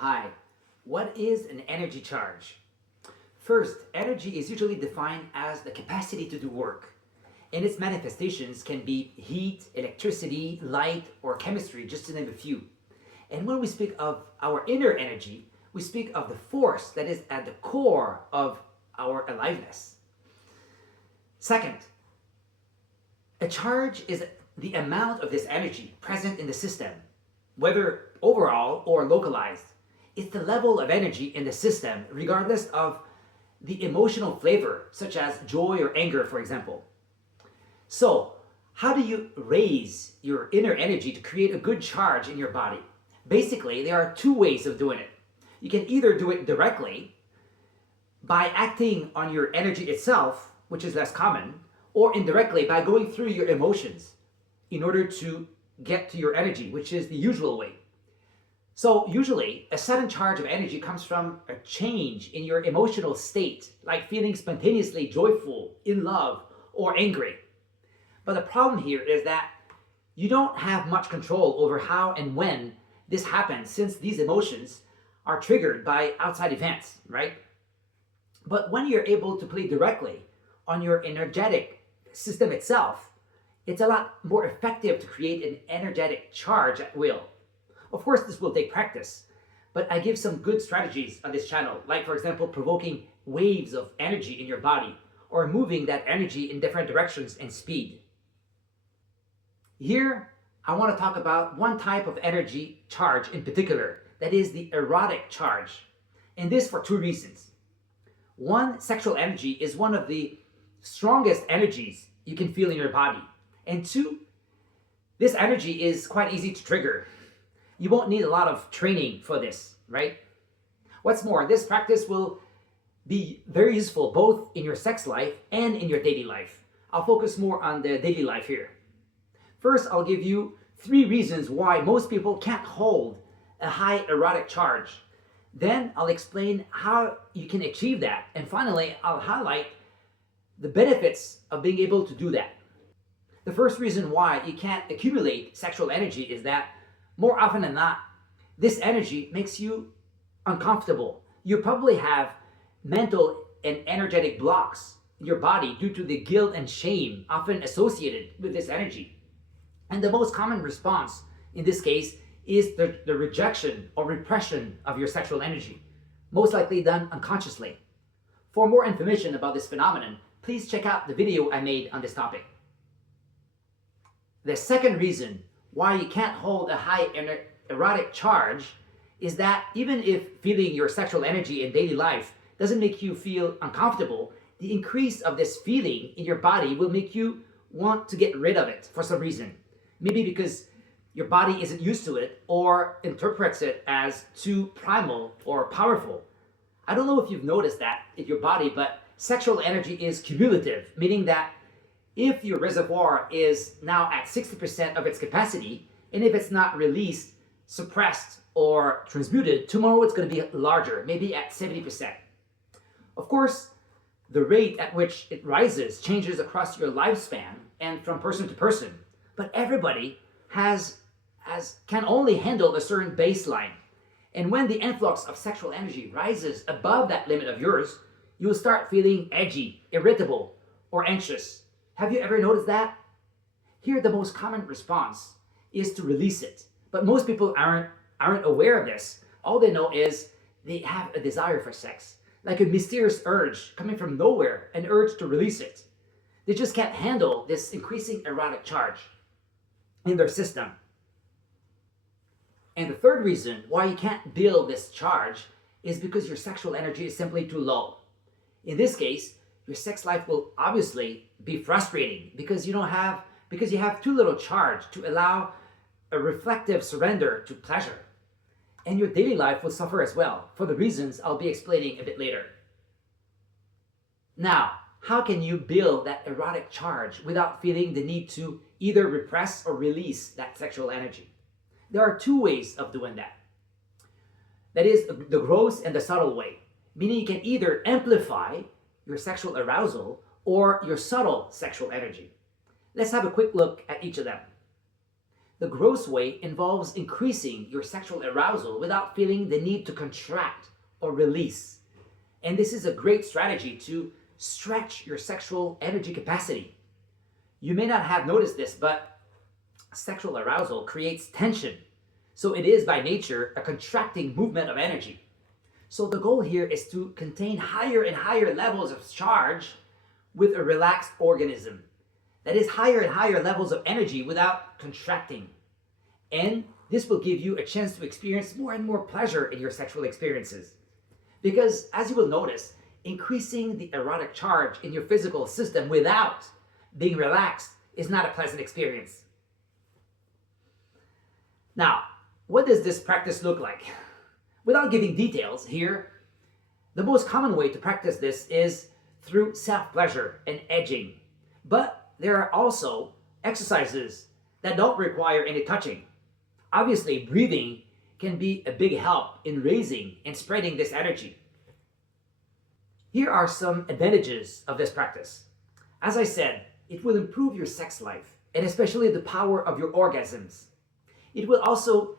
Hi, what is an energy charge? First, energy is usually defined as the capacity to do work, and its manifestations can be heat, electricity, light, or chemistry, just to name a few. And when we speak of our inner energy, we speak of the force that is at the core of our aliveness. Second, a charge is the amount of this energy present in the system, whether overall or localized. It's the level of energy in the system, regardless of the emotional flavor, such as joy or anger, for example. So, how do you raise your inner energy to create a good charge in your body? Basically, there are two ways of doing it. You can either do it directly by acting on your energy itself, which is less common, or indirectly by going through your emotions in order to get to your energy, which is the usual way. So usually, a sudden charge of energy comes from a change in your emotional state, like feeling spontaneously joyful, in love, or angry. But the problem here is that you don't have much control over how and when this happens, since these emotions are triggered by outside events, right? But when you're able to play directly on your energetic system itself, it's a lot more effective to create an energetic charge at will. Of course, this will take practice, but I give some good strategies on this channel, like for example, provoking waves of energy in your body or moving that energy in different directions and speed. Here, I want to talk about one type of energy charge in particular, that is the erotic charge. And this for two reasons. One, sexual energy is one of the strongest energies you can feel in your body. And two, this energy is quite easy to trigger. You won't need a lot of training for this, right? What's more, this practice will be very useful both in your sex life and in your daily life. I'll focus more on the daily life here. First, I'll give you 3 reasons why most people can't hold a high erotic charge. Then I'll explain how you can achieve that. And finally, I'll highlight the benefits of being able to do that. The first reason why you can't accumulate sexual energy is that more often than not, this energy makes you uncomfortable. You probably have mental and energetic blocks in your body due to the guilt and shame often associated with this energy. And the most common response in this case is the rejection or repression of your sexual energy, most likely done unconsciously. For more information about this phenomenon, please check out the video I made on this topic. The second reason why you can't hold a high erotic charge is that even if feeling your sexual energy in daily life doesn't make you feel uncomfortable, the increase of this feeling in your body will make you want to get rid of it for some reason. Maybe because your body isn't used to it or interprets it as too primal or powerful. I don't know if you've noticed that in your body, but sexual energy is cumulative, meaning that if your reservoir is now at 60% of its capacity, and if it's not released, suppressed, or transmuted, tomorrow it's going to be larger, maybe at 70%. Of course, the rate at which it rises changes across your lifespan and from person to person, but everybody can only handle a certain baseline. And when the influx of sexual energy rises above that limit of yours, you will start feeling edgy, irritable, or anxious. Have you ever noticed that? Here, the most common response is to release it. But most people aren't aware of this. All they know is they have a desire for sex, like a mysterious urge coming from nowhere, an urge to release it. They just can't handle this increasing erotic charge in their system. And the third reason why you can't build this charge is because your sexual energy is simply too low. In this case, your sex life will obviously be frustrating because you have too little charge to allow a reflective surrender to pleasure. And your daily life will suffer as well, for the reasons I'll be explaining a bit later. Now, how can you build that erotic charge without feeling the need to either repress or release that sexual energy? There are 2 ways of doing that. That is the gross and the subtle way, meaning you can either amplify your sexual arousal or your subtle sexual energy. Let's have a quick look at each of them. The gross way involves increasing your sexual arousal without feeling the need to contract or release. And this is a great strategy to stretch your sexual energy capacity. You may not have noticed this, but sexual arousal creates tension. So it is by nature a contracting movement of energy. So the goal here is to contain higher and higher levels of charge with a relaxed organism. That is higher and higher levels of energy without contracting. And this will give you a chance to experience more and more pleasure in your sexual experiences. Because as you will notice, increasing the erotic charge in your physical system without being relaxed is not a pleasant experience. Now, what does this practice look like? Without giving details here, the most common way to practice this is through self-pleasure and edging. But there are also exercises that don't require any touching. Obviously, breathing can be a big help in raising and spreading this energy. Here are some advantages of this practice. As I said, it will improve your sex life and especially the power of your orgasms. It will also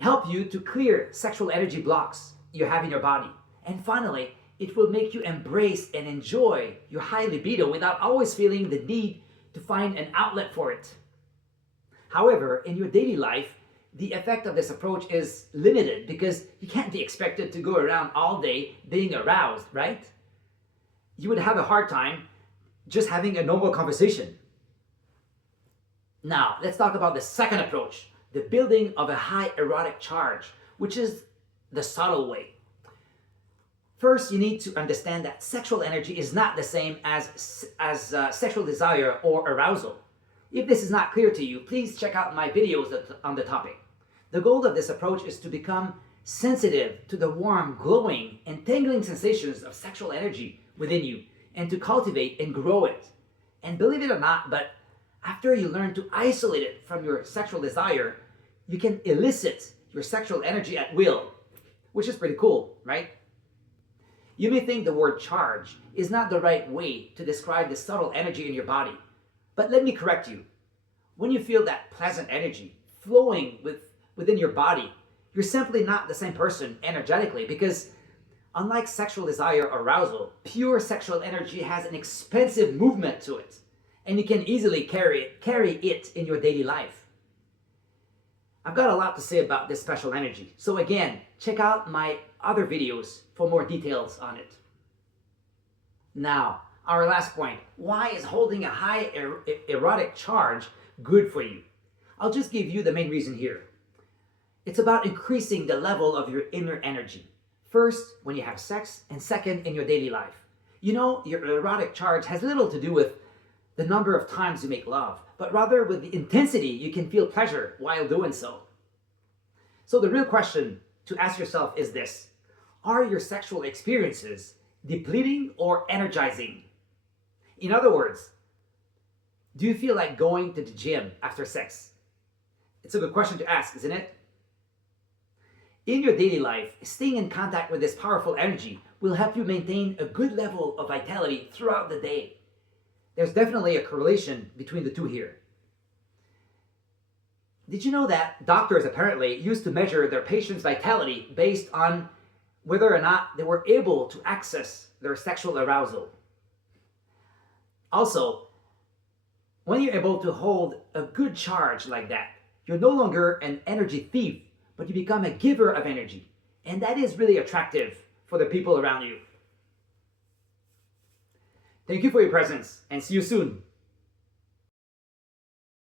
help you to clear sexual energy blocks you have in your body. And finally, it will make you embrace and enjoy your high libido without always feeling the need to find an outlet for it. However, in your daily life, the effect of this approach is limited because you can't be expected to go around all day being aroused, right? You would have a hard time just having a normal conversation. Now, let's talk about the second approach, the building of a high erotic charge, which is the subtle way. First, you need to understand that sexual energy is not the same as sexual desire or arousal. If this is not clear to you, please check out my videos on the topic. The goal of this approach is to become sensitive to the warm, glowing, and tingling sensations of sexual energy within you, and to cultivate and grow it. And believe it or not, but after you learn to isolate it from your sexual desire, you can elicit your sexual energy at will, which is pretty cool, right? You may think the word charge is not the right way to describe the subtle energy in your body, but let me correct you. When you feel that pleasant energy flowing within your body, you're simply not the same person energetically, because unlike sexual desire or arousal, pure sexual energy has an expansive movement to it, and you can easily carry it in your daily life. I've got a lot to say about this special energy, so again, check out my other videos for more details on it. Now, our last point, why is holding a high erotic charge good for you? I'll just give you the main reason here. It's about increasing the level of your inner energy. First, when you have sex, and second, in your daily life. You know, your erotic charge has little to do with the number of times you make love, but rather with the intensity you can feel pleasure while doing so. So the real question to ask yourself is this: are your sexual experiences depleting or energizing? In other words, do you feel like going to the gym after sex? It's a good question to ask, isn't it? In your daily life, staying in contact with this powerful energy will help you maintain a good level of vitality throughout the day. There's definitely a correlation between the two here. Did you know that doctors apparently used to measure their patients' vitality based on whether or not they were able to access their sexual arousal? Also, when you're able to hold a good charge like that, you're no longer an energy thief, but you become a giver of energy. And that is really attractive for the people around you. Thank you for your presence, and see you soon.